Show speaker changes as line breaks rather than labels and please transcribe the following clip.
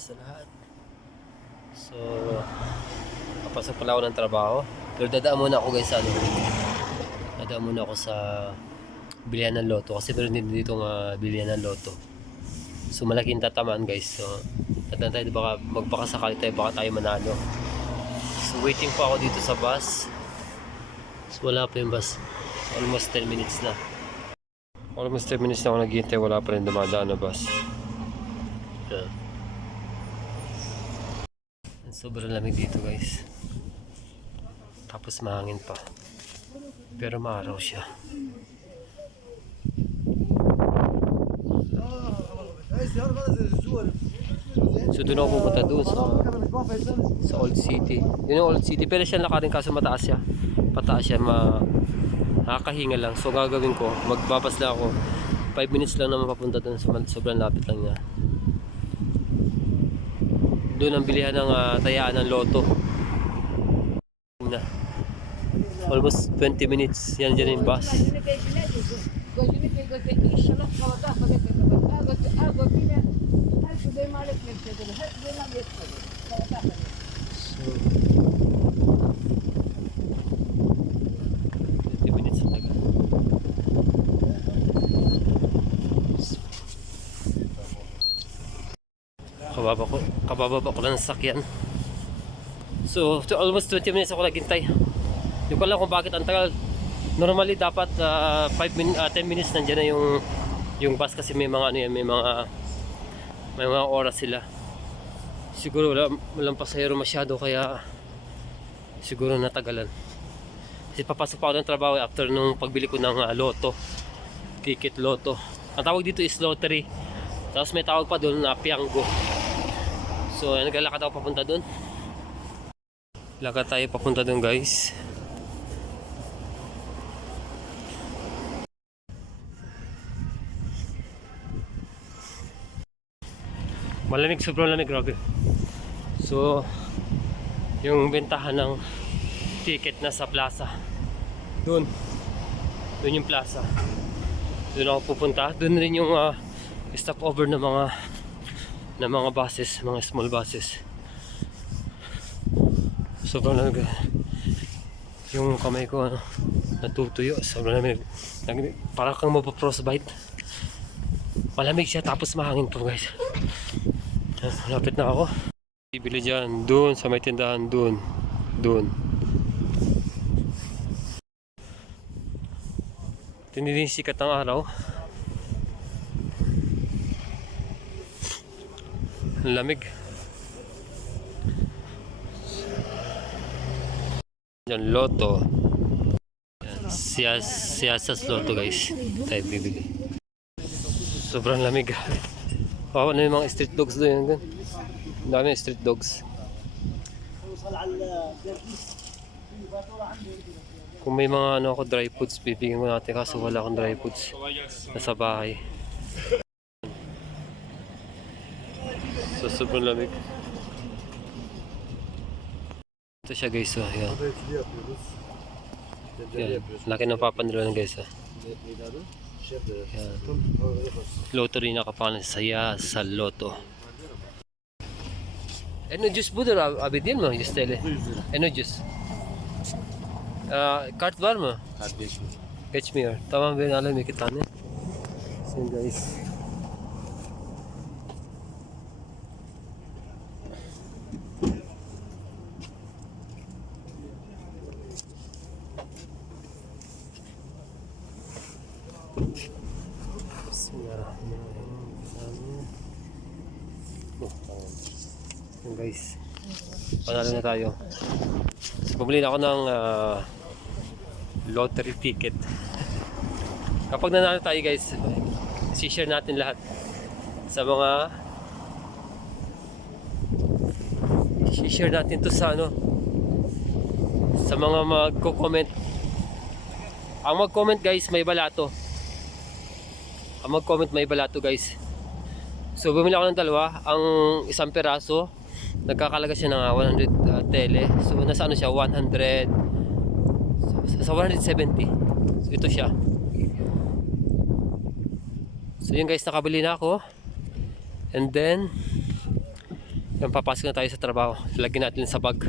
sa lahat. So, kapasok pala ako ng trabaho. Pero dadaan muna ako guys sa ano. Dadaan muna ako sa bilihan ng loto. Kasi meron din dito nga bilihan ng loto. So, malaking tatamaan guys. So, dadaan tayo baka magpakasakali tayo baka tayo manalo. So, waiting pa ako dito sa bus. So, wala pa yung bus. Almost 10 minutes na. Almost 10 minutes na ako naghihintay. Wala pa rin dumadaan na bus. Yan. Ang Sobrang lamig dito guys. Tapos mahangin pa. Pero maaraw siya. So doon ako pupunta doon sa sa Old City. Yun yung Old City. Pero siya lakarin kaso mataas siya. Pataas siya. Ma nakakahinga lang. So gagawin ko, magbabas lang ako. 5 minutes lang naman papunta doon. So, sobrang lapit lang niya. Doon ang bilihan ng ah, tayaan ng loto. Na. Almost 20 minutes. Yan dyan yung bus. So, 20 minutes talaga. Kababa ko, kabababa ko lang ng sakyan. So, to almost 20 minutes ako naghintay. Hindi ko alam kung bakit ang tagal. Normally dapat 5 min ah, 10 minutes nandiyan na yung yung bus kasi may mga ano yan, may mga may mga oras sila. Siguro wala walang pasahero masyado kaya siguro natagalan. Kasi papasok pa ako ng trabaho after nung pagbili ko ng ah, loto. Ticket loto. Ang tawag dito is lottery. Tapos may tawag pa doon na pianggo. So, naglalakad ako papunta doon. Lakad tayo papunta doon guys. Malamig, sobrang lamig, grabe. So, yung bentahan ng ticket na sa plaza. Doon. Doon yung plaza. Doon ako pupunta. Doon rin yung ah, stopover ng mga ng mga buses, mga small buses. Sobrang lamig. Yung kamay ko ano, natutuyo. Sobrang lamig. Nag- Parang kang mapaprosbite. Malamig siya tapos mahangin po guys. Yan, Malapit na ako. Bibili dyan, doon sa may tindahan, doon. Doon. Tindi din sikat ng araw. Lamig. Yan, loto. Siyas, siyasas loto guys. Tayo bibili. Sobrang lamig. Oo, ano yung mga street dogs doon. Yan, dami street dogs. Kung may mga ano ako dry foods, bibigyan ko natin kaso wala akong dry foods nasa bahay. So, sobrang lamig. Ito siya guys, oh. Yan. Yan. Laki ng papanilo ng guys, oh. Yan. Loto rin nakapangalan saya sa loto. Ano juice budur abi, abi değil mi? 100 TL. Ano juice? Aa, kart var mı? Geçmiyor. Tamam ben alayım iki tane. Sen guys. Bismillahirrahmanirrahim. Yan guys. Panalo na tayo. Bumili na ako ng ah, lottery ticket. Kapag nanalo tayo guys, share natin lahat sa mga share natin to sa ano sa mga magko-comment ang mag-comment guys may balato mag-comment may balato guys. So bumili ako ng dalawa. Ang isang peraso nagkakalaga siya ng ah, 100 uh, tele. So nasa ano siya 100 sa 170 so ito siya. So yun guys nakabili na ako. And then Yan, papasok na tayo sa trabaho. Lagyan natin sa bag.